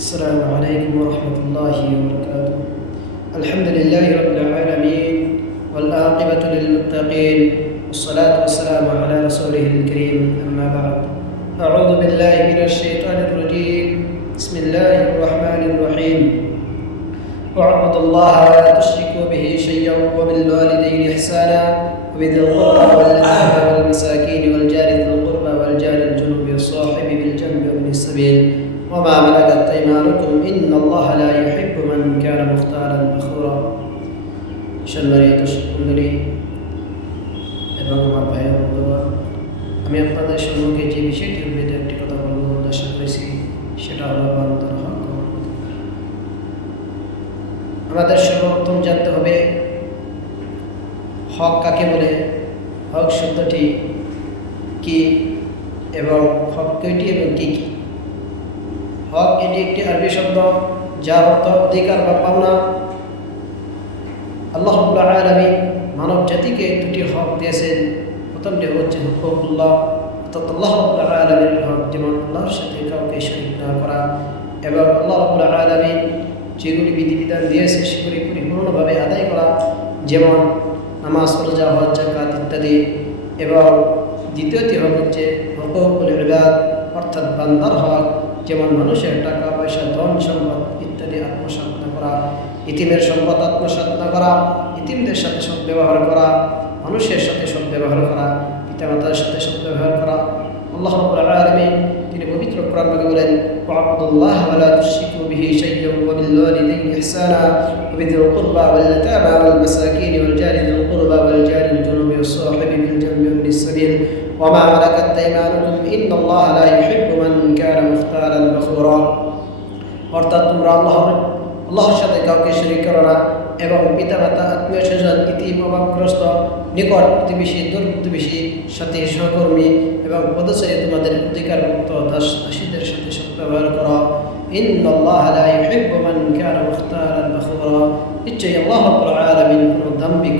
السلام عليكم ورحمة الله وبركاته. الحمد لله رب العالمين والعاقبة للمتقين والصلاة والسلام على رسوله الكريم أما بعد. أعوذ بالله من الشيطان الرجيم. بسم الله الرحمن الرحيم. واعبدوا الله ولا تشركوا به شيئا وبالوالدين إحسانا وبذي القربى واليتامى والمساكين والجار ذي القربى والجار الجنوب والصاحب بالجنب وابن السبيل وما ملكت أيمانكم إن الله لا يحب من كان مختالا فخورا. সম্মানিত সুন্দরী এবং আমার ভাইয়ের বন্ধুগণ, আমি আপনাদের সম্মুখে যে বিষয়টির উপরে একটি কথা বলবো উদ্দেশ্য করেছি, সেটা হলো বান্দার হক। আমাদের সর্বপ্রথম জানতে হবে হক কাকে বলে, হক শব্দটি কি এবং হক কয়টি এবং কি কি। হক এটি একটি আরবি শব্দ যার অর্থ অধিকার বা পাওনা। আল্লাহ রাব্বুল আলামিন মানব জাতিকে দুটি হক দিয়েছেন। প্রথমটি হচ্ছে হুকুকুল্লাহ, অর্থাৎ আল্লাহ রাব্বুল আলামিনের হক, যেমন আল্লাহর সাথে কাউকে শরীক না করা, এবং আল্লাহ রাব্বুল আলামিন যেগুলি বিধিবিধান দিয়েছে সেগুলি পরিপূর্ণভাবে আদায় করা, যেমন নামাজ, রোজা, হজ, যাকাত ইত্যাদি। এবং দ্বিতীয়টি হক হচ্ছে হুকুকুল ইবাদ, অর্থাৎ বান্দার হক, যেমন মানুষের টাকা পয়সা, ধন সম্পদ ইত্যাদি আত্মসাৎ না করা, ইতিমের সম্পদ আত্মসাৎ না করা, ইতিমদের সাথে সদ্ব্যবহার করা, মানুষের সাথে সদ্ব্যবহার করা, পিতামাতার সাথে সদ্ব্যবহার করা। আল্লাহ রাব্বুল আলামিন তিনি পবিত্র কোরআন পাকে বলেন, ওয়া'বুদুল্লাহ ওয়া লা তুশরিকু বিহি শাইয়্যান ওয়া বিল ওয়ালিদাইনি ইহসানা ওয়া বিযিল কুরবা ওয়াল ইয়াতামা ওয়াল মাসাকিন ওয়াল জারি যিল কুরবা ওয়াল জারিল জুনুবি ওয়াস সাহিবি বিল জানবি ওয়া ইবনিস সাবিল ওয়া মা মালাকাত আইমানুকুম ইন্নাল্লাহা লা ইউহিব্বু মান কানা মুখতালান ফখুরা। অর্থাৎ তোমরা আল্লাহর সাথে কাউকে শরীক করো না, এবং পিতামাতা, আত্মীয় স্বজন, ইতিম, অভাবগ্রস্ত, নিকট প্রতিবেশী, দূর প্রতিবেশীর সাথে সহকর্মী এবং পদচারী তোমাদের অধিকারভুক্ত দাসীদের সাথে সদ্ব্যবহার করো। ইন্নাল্লাহা লা ইউহিব্বু মান কানা মুখতালান ফখুরা। নিশ্চয়ই আল্লাহ রাব্বুল আলামিন কোনো দাম্ভিক